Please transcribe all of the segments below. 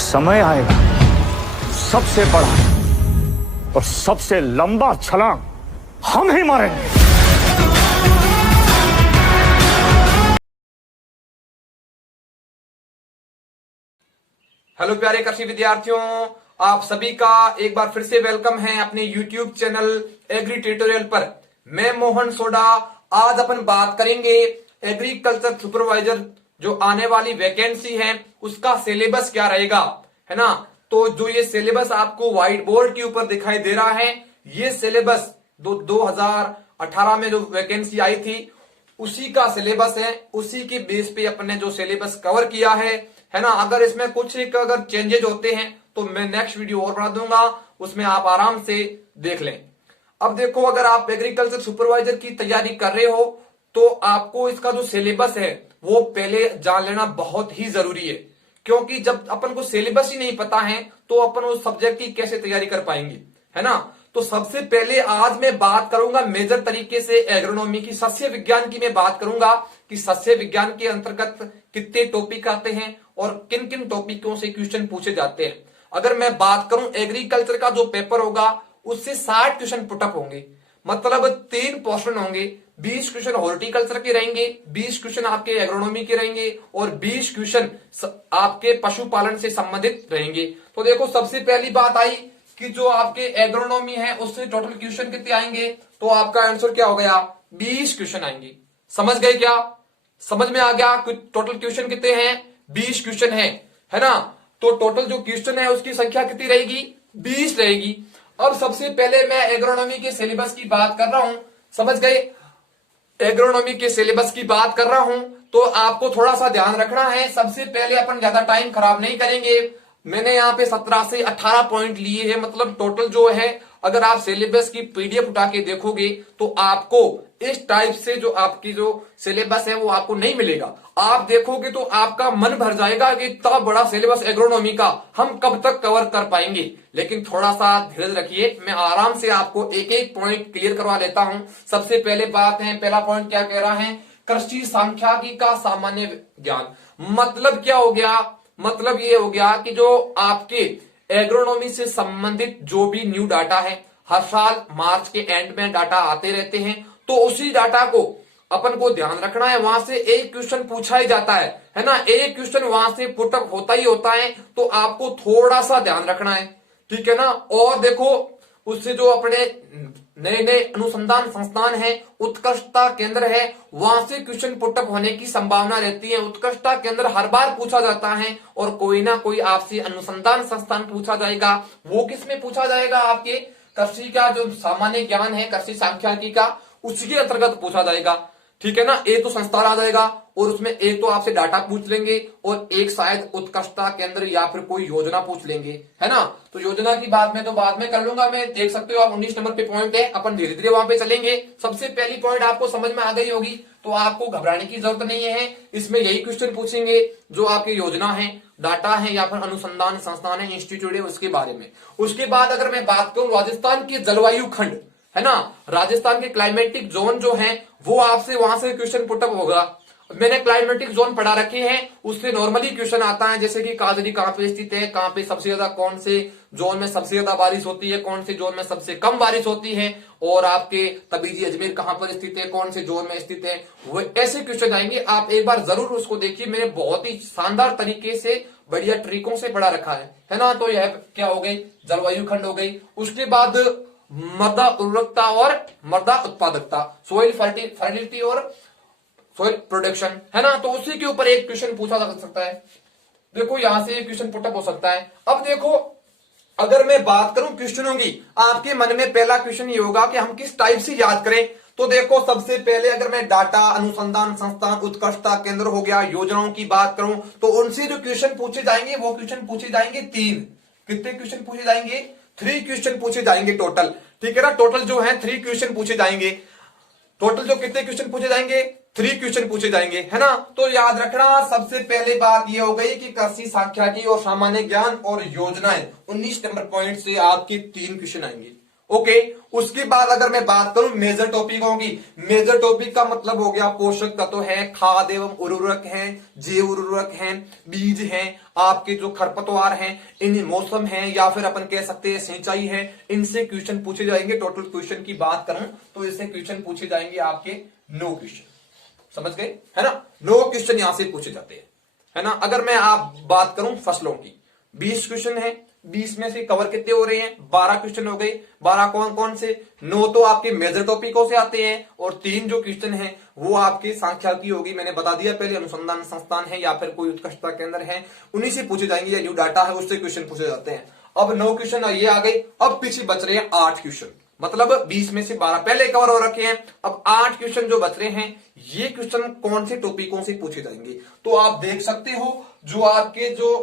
समय आएगा, सबसे बड़ा और सबसे लंबा छलांग हम ही मारेंगे। हेलो प्यारे कृषि विद्यार्थियों, आप सभी का एक बार फिर से वेलकम है अपने YouTube चैनल एग्री ट्यूटोरियल पर। मैं मोहन सोडा। आज अपन बात करेंगे एग्रीकल्चर सुपरवाइजर जो आने वाली वैकेंसी है उसका सिलेबस क्या रहेगा, है ना। तो जो ये सिलेबस आपको व्हाइट बोर्ड के ऊपर दिखाई दे रहा है, ये सिलेबस 2018 में जो वैकेंसी आई थी उसी का सिलेबस है। उसी के बेस पे अपने जो सिलेबस कवर किया है ना। अगर इसमें कुछ एक अगर चेंजेस होते हैं तो मैं नेक्स्ट वीडियो और बना दूंगा, उसमें आप आराम से देख लें। अब देखो, अगर आप एग्रीकल्चर सुपरवाइजर की तैयारी कर रहे हो तो आपको इसका जो सिलेबस है वो पहले जान लेना बहुत ही जरूरी है, क्योंकि जब अपन को सिलेबस ही नहीं पता है तो अपन उस सब्जेक्ट की कैसे तैयारी कर पाएंगे, है ना। तो सबसे पहले आज मैं बात करूंगा मेजर तरीके से एग्रोनॉमी की, सस्य विज्ञान की मैं बात करूंगा कि सस्य विज्ञान के अंतर्गत कितने टॉपिक आते हैं और किन किन टॉपिकों से क्वेश्चन पूछे जाते हैं। अगर मैं बात करूं एग्रीकल्चर का जो पेपर होगा उससे 60 क्वेश्चन पुटअप होंगे, मतलब 3 पोर्शन होंगे। 20 क्वेश्चन हॉर्टिकल्चर के रहेंगे, 20 क्वेश्चन आपके एग्रोनॉमी के रहेंगे और 20 क्वेश्चन आपके पशुपालन से संबंधित रहेंगे। तो देखो, सबसे पहली बात आई कि जो आपके एग्रोनॉमी है उससे टोटल क्वेश्चन कितने आएंगे, तो आपका आंसर क्या हो गया, 20 क्वेश्चन आएंगे। समझ गए क्या? समझ में आ गया टोटल क्वेश्चन कितने हैं? 20 क्वेश्चन है ना। तो टोटल जो क्वेश्चन है उसकी संख्या कितनी रहेगी, 20 रहेगी। अब सबसे पहले मैं एग्रोनॉमी के सिलेबस की बात कर रहा हूं, समझ गए। एग्रोनॉमी के सिलेबस की बात कर रहा हूं तो आपको थोड़ा सा ध्यान रखना है। सबसे पहले अपन ज्यादा टाइम खराब नहीं करेंगे। मैंने यहाँ पे 17 से 18 पॉइंट लिए हैं, मतलब टोटल जो है अगर आप सिलेबस की पीडीएफ उठा के देखोगे तो आपको इस टाइप से जो आपकी जो सिलेबस है वो आपको नहीं मिलेगा। आप देखोगे तो आपका मन भर जाएगा कि इतना बड़ा सिलेबस एग्रोनॉमी का हम कब तक कवर कर पाएंगे। लेकिन थोड़ा सा धीरज रखिए, मैं आराम से आपको एक एक पॉइंट क्लियर करवा लेता हूं। सबसे पहले बात है, पहला पॉइंट क्या कह रहा है, कृषि सांख्यिकी का सामान्य ज्ञान। मतलब क्या हो गया, मतलब ये हो गया कि जो आपके एग्रोनॉमी से संबंधित जो भी न्यू डाटा है, हर साल मार्च के एंड में डाटा आते रहते हैं, तो उसी डाटा को अपन को ध्यान रखना है। वहां से एक क्वेश्चन पूछा ही जाता है ना, एक क्वेश्चन वहां से पुटअप होता ही होता है, तो आपको थोड़ा सा ध्यान रखना है, ठीक है ना। और देखो, उससे जो अपने नए नए अनुसंधान संस्थान है, उत्कृष्टता केंद्र है, वहां से क्वेश्चन पुटअप होने की संभावना रहती है। उत्कृष्टता केंद्र हर बार पूछा जाता है और कोई ना कोई आपसे अनुसंधान संस्थान पूछा जाएगा। वो किसमें पूछा जाएगा, आपके कृषि का जो सामान्य ज्ञान है, कृषि सांख्यिकी का, उसके अंतर्गत पूछा जाएगा, ठीक है ना। एक तो संस्थान आ जाएगा और उसमें एक तो आपसे डाटा पूछ लेंगे और एक शायद उत्कृष्टता केंद्र या फिर कोई योजना पूछ लेंगे, है ना। तो योजना की बात मैं तो बाद में कर लूंगा। मैं देख सकते हो आप 19 नंबर पे पॉइंट है, अपन धीरे धीरे वहां पे चलेंगे। सबसे पहली पॉइंट आपको समझ में आ गई होगी तो आपको घबराने की जरूरत नहीं है। इसमें यही क्वेश्चन पूछेंगे जो आपकी योजना है, डाटा है या फिर अनुसंधान संस्थान है, इंस्टीट्यूट है, उसके बारे में। उसके बाद अगर मैं बात करूं राजस्थान के जलवायु खंड, है ना, राजस्थान के क्लाइमेटिक जोन जो है वो आपसे वहां से क्वेश्चन पुटअप होगा। मैंने क्लाइमेटिक जोन पढ़ा रखे हैं, उससे नॉर्मली क्वेश्चन आता है, जैसे कि काजरी कहां पे स्थित है, कहां पे सबसे ज्यादा, कौन से जोन में सबसे ज्यादा बारिश होती है, कौन से जोन में सबसे कम बारिश होती है, और आपके तबीजी अजमेर कहां पर स्थित है, कौन से जोन में स्थित है। वो ऐसे क्वेश्चन आएंगे, आप एक बार जरूर उसको देखिए। मैंने बहुत ही शानदार तरीके से बढ़िया तरीकों से पढ़ा रखा है ना। तो यह क्या हो गई, जलवायु खंड हो गई। उसके बाद मृदा उर्वरकता और मृदा उत्पादकता, सोइल फर्टिलिटी और सोइल प्रोडक्शन, है ना। तो उसी के ऊपर एक क्वेश्चन पूछा जा सकता है। देखो, यहां से एक क्वेश्चन पुटअप हो सकता है। अब देखो, अगर मैं बात करूं क्वेश्चनों की, आपके मन में पहला क्वेश्चन ये होगा कि हम किस टाइप से याद करें। तो देखो, सबसे पहले अगर मैं डाटा, अनुसंधान संस्थान, उत्कृष्टता केंद्र हो गया, योजनाओं की बात करूं तो उनसे जो क्वेश्चन पूछे जाएंगे वो क्वेश्चन पूछे जाएंगे 3। कितने क्वेश्चन पूछे जाएंगे, 3 क्वेश्चन पूछे जाएंगे टोटल, ठीक है ना। टोटल जो है 3 क्वेश्चन पूछे जाएंगे। टोटल जो कितने क्वेश्चन पूछे जाएंगे, 3 क्वेश्चन पूछे जाएंगे, है ना। तो याद रखना, सबसे पहले बात यह हो गई कि कृषि सांख्यिकी और सामान्य ज्ञान और योजनाएं, 19 नंबर पॉइंट से आपके 3 क्वेश्चन आएंगे। ओके। उसके बाद अगर मैं बात करूं मेजर टॉपिकों की, मेजर टॉपिक का मतलब हो गया पोषक तत्व है, खाद एवं उर्वरक हैं, जैव उर्वरक हैं, बीज हैं, आपके जो खरपतवार हैं, इन मौसम है या फिर अपन कह सकते हैं सिंचाई है, इनसे क्वेश्चन पूछे जाएंगे। टोटल क्वेश्चन की बात करूं तो इससे क्वेश्चन पूछे जाएंगे आपके 9 क्वेश्चन, समझ गए है ना। 9 क्वेश्चन यहां से पूछे जाते हैं, है ना। अगर मैं आप बात करूं फसलों की, 20 क्वेश्चन है, 20 में से कवर कितने हो रहे हैं, 12 क्वेश्चन हो गए। 12 कौन कौन से, 9 तो आपके मेजर टॉपिकों से आते हैं और 3 जो क्वेश्चन हैं वो आपके सांख्यिकी होगी, मैंने बता दिया पहले, अनुसंधान संस्थान है या फिर कोई उत्कृष्टता केंद्र है, उन्हीं से पूछे जाएंगे, या न्यू डाटा है उससे क्वेश्चन पूछे जाते हैं। अब 9 क्वेश्चन ये आ गए, अब पीछे बच रहे हैं 8 क्वेश्चन, मतलब 20 में से 12 पहले कवर हो रखे हैं। अब 8 क्वेश्चन जो बच रहे हैं, ये क्वेश्चन कौन से टॉपिकों से पूछे जाएंगे, तो आप देख सकते हो जो आपके जो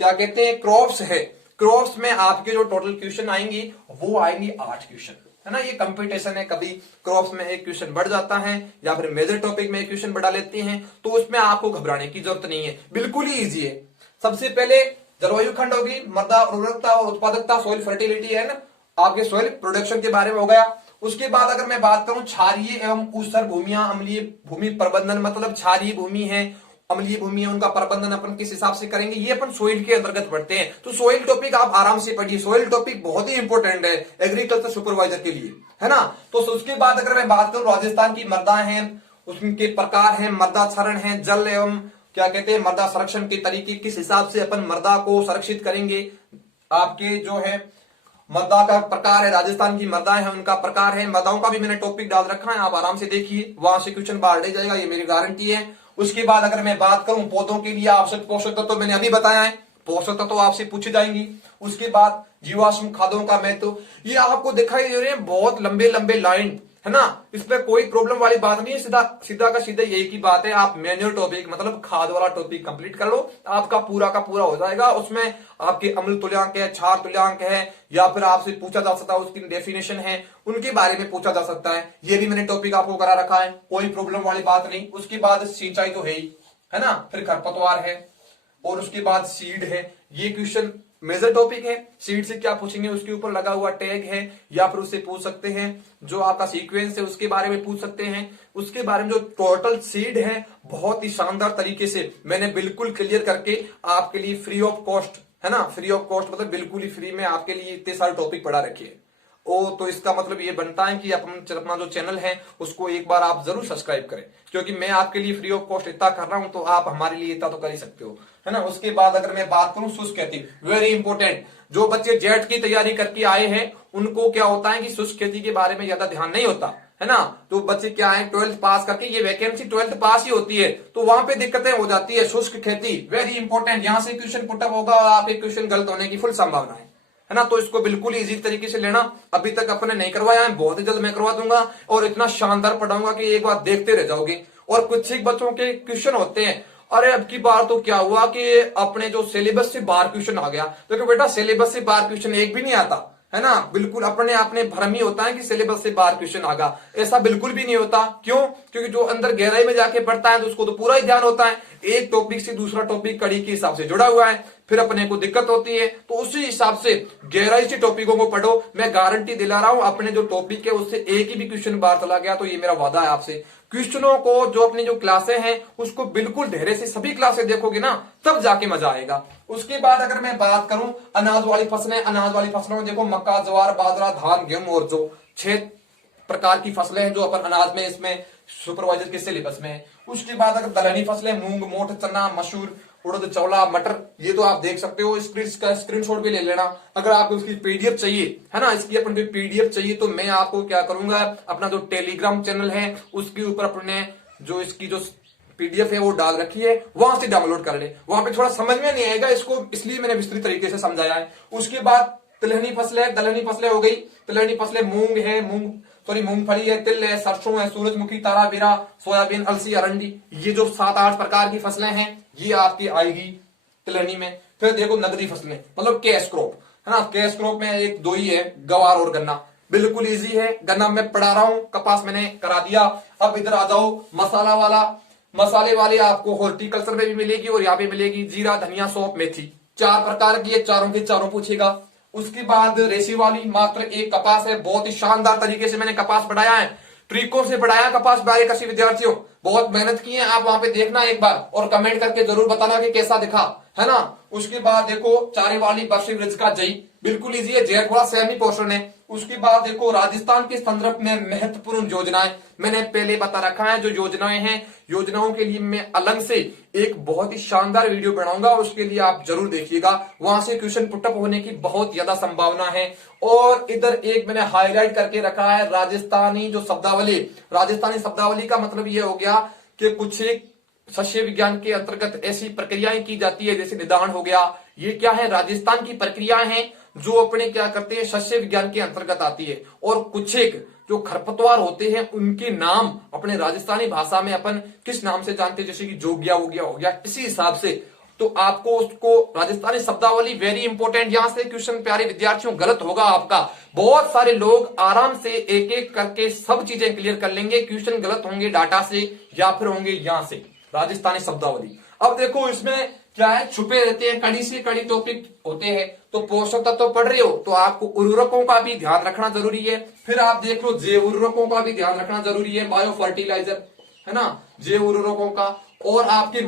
क्या कहते हैं क्रॉप्स है, क्रॉप्स में आपके जो टोटल क्वेश्चन आएंगे वो आएंगे 8 क्वेश्चन, है ना। ये कंपटीशन है, कभी क्रॉप्स में एक क्वेश्चन बढ़ जाता है या फिर मेजर टॉपिक में एक क्वेश्चन बढ़ा लेते हैं, तो उसमें आपको घबराने की जरूरत नहीं है, बिल्कुल ही इजी है। सबसे पहले जलवायु खंड होगी, मृदा उर्वरकता और उत्पादकता, सॉइल फर्टिलिटी है ना, आपके सॉइल प्रोडक्शन के बारे में हो गया। उसके बाद अगर मैं बात करूं क्षारीय एवं ऊसर भूमियां, अम्लीय भूमि प्रबंधन, मतलब क्षारीय भूमि है, अम्लीय भूमि है, उनका प्रबंधन अपन किस हिसाब से करेंगे, ये अपन सोइल के अंतर्गत पढ़ते हैं। तो सोइल टॉपिक आप आराम से पढ़िए, सोइल टॉपिक बहुत ही इंपॉर्टेंट है एग्रीकल्चर सुपरवाइजर के लिए, है ना। तो उसके बाद अगर मैं बात करूं राजस्थान की मृदा है, उसके प्रकार है, मृदा क्षरण है, जल एवं क्या कहते हैं मृदा संरक्षण के तरीके, किस हिसाब से अपन मृदा को संरक्षित करेंगे, आपके जो है मृदा का प्रकार है, राजस्थान की मृदा है उनका प्रकार है, मृदाओं का भी मैंने टॉपिक डाल रखा है, आप आराम से देखिए, वहां से क्वेश्चन बाहर ले जाएगा, ये मेरी गारंटी है। उसके बाद अगर मैं बात करूं पौधों के लिए आवश्यक पोषक तत्व, मैंने अभी बताया है, पोषक तत्व आपसे पूछे जाएंगे। उसके बाद जीवाश्म खादों का महत्व, ये आपको दिखाई दे रहे हैं बहुत लंबे लंबे लाइन, है ना, इसमें कोई प्रॉब्लम वाली बात नहीं है, सीधा सीधा का सीधा यही की बात है, आप मैन्योर टॉपिक मतलब खाद वाला टॉपिक कंप्लीट कर लो, आपका पूरा का पूरा हो जाएगा। उसमें आपके अम्ल तुल्यांक है, क्षार तुल्यांक है, या फिर आपसे पूछा जा सकता है उसकी डेफिनेशन है, उनके बारे में पूछा जा सकता है, ये भी मैंने टॉपिक आपको करा रखा है, कोई प्रॉब्लम वाली बात नहीं। उसके बाद सिंचाई तो है ही, है ना, फिर खरपतवार है, और उसके बाद सीड है, ये क्वेश्चन मेजर टॉपिक है। सीड से क्या पूछेंगे, उसके ऊपर लगा हुआ टैग है, या फिर उससे पूछ सकते हैं जो आपका सीक्वेंस है उसके बारे में पूछ सकते हैं। उसके बारे में जो टोटल सीड है बहुत ही शानदार तरीके से मैंने बिल्कुल क्लियर करके आपके लिए फ्री ऑफ कॉस्ट, है ना, फ्री ऑफ कॉस्ट मतलब बिल्कुल ही फ्री में आपके लिए इतने सारे टॉपिक पढ़ा रखे हैं। तो इसका मतलब ये बनता है कि अपना जो चैनल है उसको एक बार आप जरूर सब्सक्राइब करें, क्योंकि मैं आपके लिए फ्री ऑफ कॉस्ट इतना कर रहा हूं, तो आप हमारे लिए इतना तो कर ही सकते हो, है ना। उसके बाद अगर मैं बात करूं शुष्क खेती, वेरी इंपॉर्टेंट, जो बच्चे जेट की तैयारी करके आए हैं उनको क्या होता है कि शुष्क खेती के बारे में ज्यादा ध्यान नहीं होता, है ना। तो बच्चे क्या है 12th पास करके, ये वैकेंसी 12th पास ही होती है, तो वहां पे दिक्कतें हो जाती है। शुष्क खेती वेरी इंपॉर्टेंट, यहां से क्वेश्चन पुटअप होगा और आपके क्वेश्चन गलत होने की फुल संभावना है ना। तो इसको बिल्कुल इजी तरीके से लेना, अभी तक अपने नहीं करवाया है, बहुत ही जल्द मैं करवा दूंगा, और इतना शानदार पढ़ाऊंगा कि एक बार देखते रह जाओगे। और कुछ एक बच्चों के क्वेश्चन होते हैं, अरे अब की बार तो क्या हुआ कि अपने जो सिलेबस से बाहर क्वेश्चन आ गया, तो बेटा सिलेबस से बाहर क्वेश्चन एक भी नहीं आता, है ना। बिल्कुल अपने आपने भ्रम ही होता है कि सिलेबस से बाहर क्वेश्चन आगा, ऐसा बिल्कुल भी नहीं होता। क्यों? क्योंकि जो अंदर गहराई में जाके पढ़ता है तो उसको तो पूरा ही ध्यान होता है, एक टॉपिक से दूसरा टॉपिक कड़ी के हिसाब से जुड़ा हुआ है, फिर अपने को दिक्कत होती है। तो उसी हिसाब से गहराई से टॉपिकों को पढ़ो, मैं गारंटी दिला रहा हूं अपने जो टॉपिक है उससे एक ही भी क्वेश्चन बाहर चला गया तो ये मेरा वादा है आपसे। क्वेश्चनों को जो अपनी जो क्लासें हैं उसको बिल्कुल धैर्य से सभी क्लासें देखोगे ना, तब जाके मजा आएगा। उसके बाद अगर मैं बात करूं अनाज वाली फसलें, अनाज वाली फसलों में देखो मक्का, ज्वार, बाजरा, धान, गेहूं और जो 6 प्रकार की फसलें हैं जो अपन अनाज में इसमें सुपरवाइजर के सिलेबस में है। उसके बाद अगर दलहनी फसलें मूंग, मोठ, चना, मसूर, उड़द, चौला, मटर, ये तो आप देख सकते हो, इसका स्क्रीनशॉट भी ले लेना। अगर आपको उसकी पीडीएफ चाहिए, है ना, इसकी अपन को पीडीएफ चाहिए तो मैं आपको क्या करूंगा, अपना जो टेलीग्राम चैनल है उसके ऊपर अपने जो इसकी जो पीडीएफ है वो डाल रखी है, वहां से डाउनलोड कर ले। वहां पे थोड़ा समझ में नहीं आएगा इसको, इसलिए मैंने विस्तृत तरीके से समझाया है। उसके बाद तिलहनी फसलें हो गई, तिलहनी फसलें मूंग है, मूंगफली है, तिल है, सरसों है, सूरजमुखी, तारा बीरा, सोयाबीन, अलसी, अरंडी, ये जो 7-8 प्रकार की फसलें हैं ये आपकी आएगी तिलहनी में। फिर देखो नगदी फसलें मतलब कैश क्रॉप, है ना, कैश क्रॉप में एक दो ही है, गवार और गन्ना, बिल्कुल इजी है। गन्ना में पढ़ा रहा हूं, कपास मैंने करा दिया। अब इधर आ जाओ मसाले वाले आपको हॉर्टिकल्चर में भी मिलेगी और यहाँ पे मिलेगी जीरा, धनिया, सौंफ, मेथी, 4 प्रकार की है, चारों के चारों पूछेगा। उसके बाद रेसी वाली मात्र एक कपास है, बहुत ही शानदार तरीके से मैंने कपास बढ़ाया है, ट्रिकों से बढ़ाया कपास प्यारे कृषि विद्यार्थियों, बहुत मेहनत की है। आप वहां पे देखना एक बार और कमेंट करके जरूर बताना कि कैसा दिखा, है ना। उसके बाद देखो चारे वाली बर्फी ब्रिज का जई, बिल्कुल इजी है, जेड थोड़ा सेमी पोर्शन है। उसके बाद देखो राजस्थान के संदर्भ में महत्वपूर्ण योजनाएं मैंने पहले बता रखा है, जो योजनाएं हैं, योजनाओं के लिए मैं अलग से एक बहुत ही शानदार वीडियो बनाऊंगा, उसके लिए आप जरूर देखिएगा, वहां से क्वेश्चन पुटअप होने की बहुत ज्यादा संभावना है। और इधर एक मैंने हाईलाइट करके रखा है राजस्थानी जो शब्दावली, राजस्थानी शब्दावली का मतलब ये हो गया कि कुछ एक शस्य विज्ञान के अंतर्गत ऐसी प्रक्रियाएं की जाती है, जैसे निदान हो गया, ये क्या है, राजस्थान की प्रक्रियाएं हैं जो अपने क्या करते हैं, शस्य विज्ञान के अंतर्गत आती है। और कुछ एक जो खरपतवार होते हैं उनके नाम अपने राजस्थानी भाषा में अपन किस नाम से जानते हैं, जैसे कि जोगिया हो गया, इसी हिसाब से तो आपको उसको राजस्थानी शब्दावली वेरी इंपॉर्टेंट, यहां से क्वेश्चन प्यारे विद्यार्थियों गलत होगा आपका, बहुत सारे लोग आराम से एक एक करके सब चीजें क्लियर कर लेंगे, क्वेश्चन गलत होंगे डाटा से या फिर होंगे यहां से राजस्थानी शब्दावली। अब देखो इसमें क्या है, छुपे रहते हैं, कड़ी से कड़ी टॉपिक होते हैं, तो पोषक तत्व पढ़ रहे हो तो आपको उर्वरकों का भी ध्यान रखना जरूरी है। फिर आप देख लो जैव उर्वरकों का भी ध्यान रखना जरूरी है, बायो फर्टिलाइजर, है ना, जैव उर्वरकों का। और आपके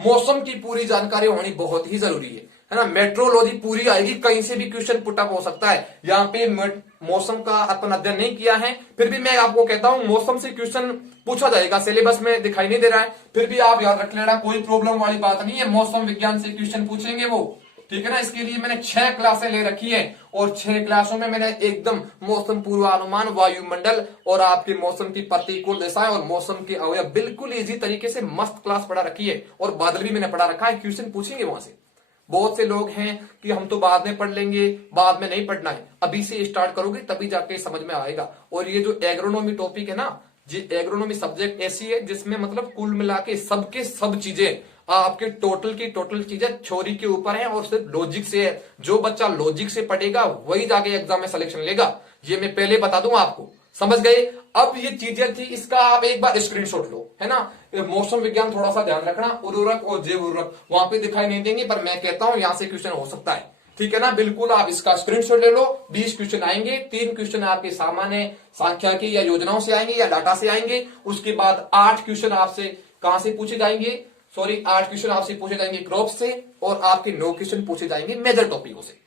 मौसम की पूरी जानकारी होनी बहुत ही जरूरी है ना, मेट्रोलॉजी पूरी आएगी, कहीं से भी क्वेश्चन पुटअप हो सकता है। यहाँ पे मौसम का अपन अध्ययन नहीं किया है, फिर भी मैं आपको कहता हूं मौसम से क्वेश्चन पूछा जाएगा, सिलेबस में दिखाई नहीं दे रहा है, फिर भी आप याद रख लेना, कोई प्रॉब्लम वाली बात नहीं है, मौसम विज्ञान से क्वेश्चन पूछेंगे वो, ठीक है ना। इसके लिए मैंने 6 क्लासें ले रखी है और 6 क्लासों में मैंने एकदम मौसम पूर्वानुमान, वायुमंडल और आपके मौसम की प्रतिकूल दिशाएं और मौसम के अवयव बिल्कुल इजी तरीके से मस्त क्लास पढ़ा रखी है। और बादल भी मैंने पढ़ा रखा है, क्वेश्चन पूछेंगे वहां से। बहुत से लोग हैं कि हम तो बाद में पढ़ लेंगे, बाद में नहीं पढ़ना है, अभी से स्टार्ट करोगे तभी जाके समझ में आएगा। और ये जो एग्रोनॉमी टॉपिक है ना, जी एग्रोनॉमी सब्जेक्ट ऐसी है जिसमें मतलब कुल मिला के सबके सब चीजें आपके टोटल की टोटल चीजें थ्योरी के ऊपर है और सिर्फ लॉजिक से है। जो बच्चा लॉजिक से पढ़ेगा वही जाके एग्जाम में सिलेक्शन लेगा, ये मैं पहले बता दूं आपको, समझ गए। अब ये चीजें थी, इसका आप एक बार स्क्रीनशॉट लो, है ना। मौसम विज्ञान थोड़ा सा ध्यान रखना, उर्वरक और जैव उर्वरक वहां पे दिखाई नहीं देंगे, पर मैं कहता हूं यहां से क्वेश्चन हो सकता है, ठीक है ना। बिल्कुल आप इसका स्क्रीनशॉट ले लो, 20 क्वेश्चन आएंगे, 3 क्वेश्चन आपके सामान्य सांख्यिकी या योजनाओं से आएंगे या डाटा से आएंगे। उसके बाद 8 क्वेश्चन आपसे कहां से पूछे जाएंगे, 8 क्वेश्चन आपसे पूछे जाएंगे क्रॉप से, और आपके 9 क्वेश्चन पूछे जाएंगे मेजर टॉपिकों से।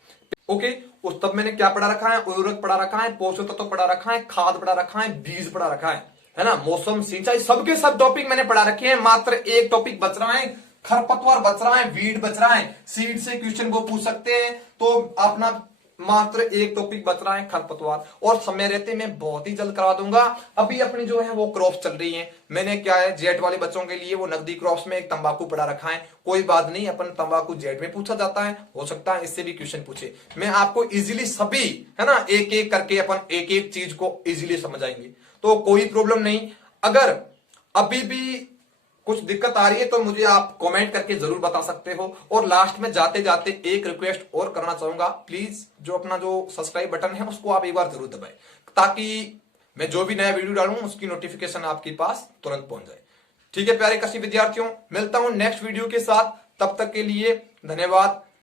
ओके, उस तब मैंने क्या पढ़ा रखा है, उर्वरक पढ़ा रखा है, पोषक तत्व पढ़ा रखा है, खाद पढ़ा रखा है, बीज पढ़ा रखा है ना, मौसम, सिंचाई, सबके सब टॉपिक मैंने पढ़ा रखे हैं। मात्र एक टॉपिक बच रहा है, खरपतवार बच रहा है, वीड बच रहा है, सीड से क्वेश्चन को पूछ सकते हैं, तो अपना मात्र एक टॉपिक बच रहा है खरपतवार, और समय रहते मैं बहुत ही जल्द करवा दूंगा। अभी अपनी जो है वो क्रॉप्स चल रही हैं, मैंने क्या है जेट वाले बच्चों के लिए वो नकदी क्रॉप्स में एक तंबाकू पढ़ा रखा है, कोई बात नहीं, अपन तंबाकू जेट में पूछा जाता है, हो सकता है इससे भी क्वेश्चन पूछे। मैं आपको इजीली सभी, है ना, एक एक करके अपन एक एक चीज को इजीली समझ आएंगे, तो कोई प्रॉब्लम नहीं। अगर अभी भी कुछ दिक्कत आ रही है तो मुझे आप कमेंट करके जरूर बता सकते हो। और लास्ट में जाते जाते एक रिक्वेस्ट और करना चाहूंगा, प्लीज जो अपना जो सब्सक्राइब बटन है उसको आप एक बार जरूर दबाएं, ताकि मैं जो भी नया वीडियो डालूं उसकी नोटिफिकेशन आपके पास तुरंत पहुंच जाए। ठीक है प्यारे कृषि विद्यार्थियों, मिलता हूं नेक्स्ट वीडियो के साथ, तब तक के लिए धन्यवाद।